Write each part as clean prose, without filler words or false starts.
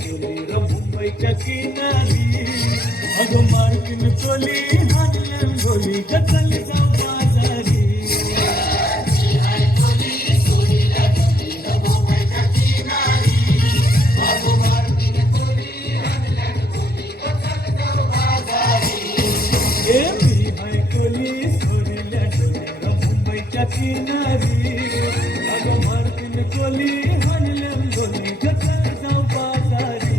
मुंबईच्या किनारी अगं मार्किन चोली हाणल्या गोली गचल जाऊ बाजारी मी हाय कोली सोरील्या डोलीला मुंबईच्या किनारी अगं मार्किन चोली हाणल्या गोली गचल जाऊ बाजारी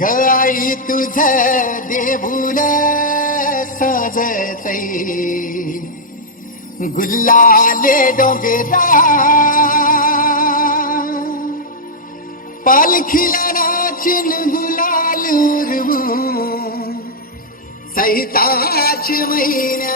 गाई तुझ देऊळ सजतई गुल्लाले डोंगरा पालखीला नाचिन गुलाल उरवून सैताच महिन्या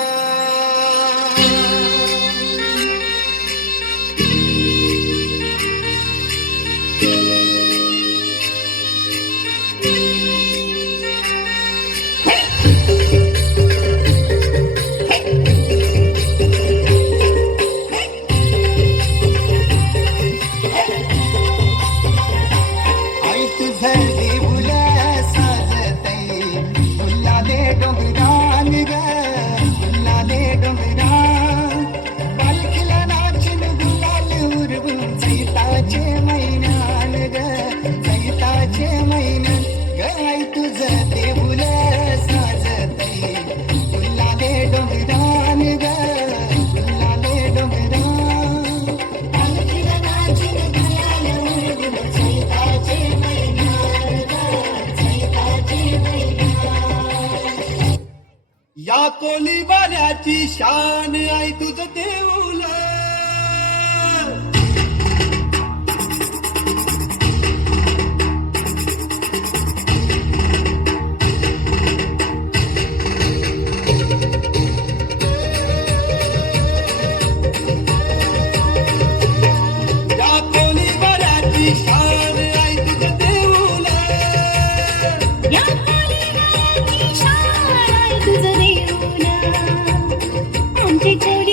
या कोली वाल्याची शान आई तुझं देऊळ या कोली वाल्याची शान आई तुझं देऊळ या कोलीवाल्याची शान आई तुझं देऊळ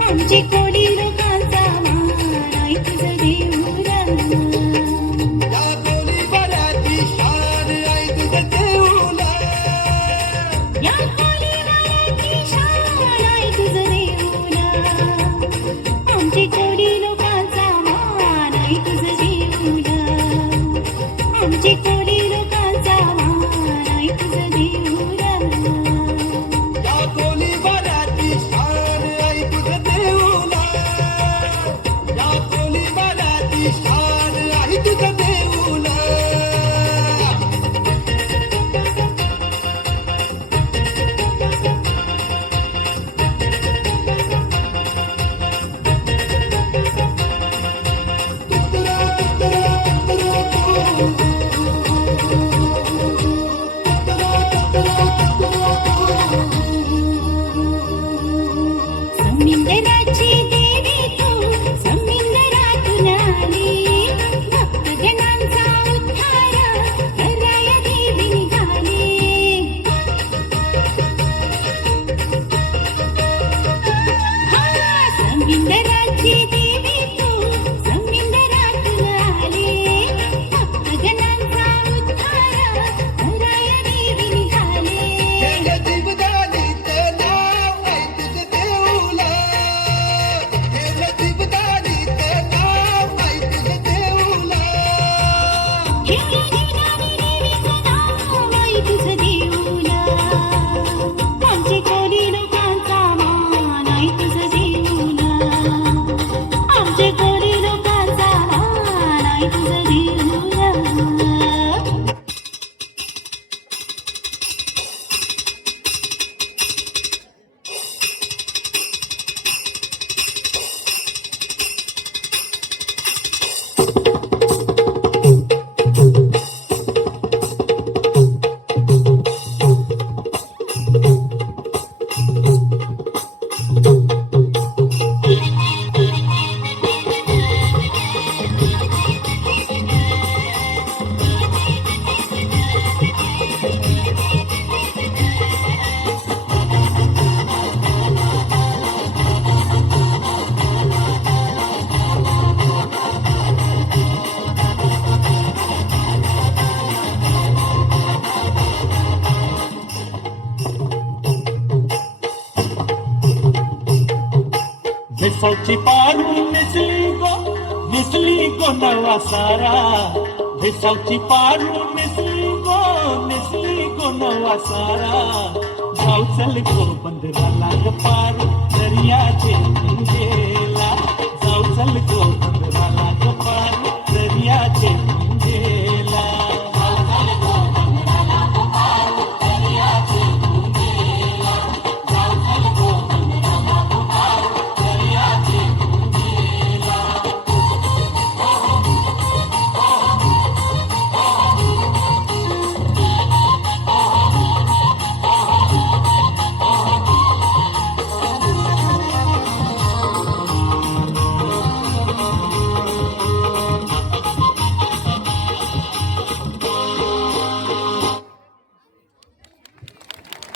आमचे कोली लोकांचा मान आई तुझं देऊळ आमचे कोली लोकांचा मान आई तुझं देऊळ या कोली वाल्याची शान आई तुझं देऊळ या कोलीवाल्याची शान आई तुझं देऊळ आमचे कोली लोकांचा मान आई तुझं देऊळ आमचे कोली लोकांचा मान आई तुझं देऊळ या कोली वाल्याची शान आई तुझं देऊळ या कोली वाल्याची शान आई तुझं देऊळ समिंदराची देवी तू समिंदरातून आली भक्तजनांचा भेसाची पारू निसली गो नवा सारा भेसाची पारू निसली गो नवा सारा जाऊ चल गो बंदराला ग पार दर्याचे गेला जाऊ चल गो बंदराला ग पार दर्याचे गेला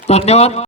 धन्यवाद.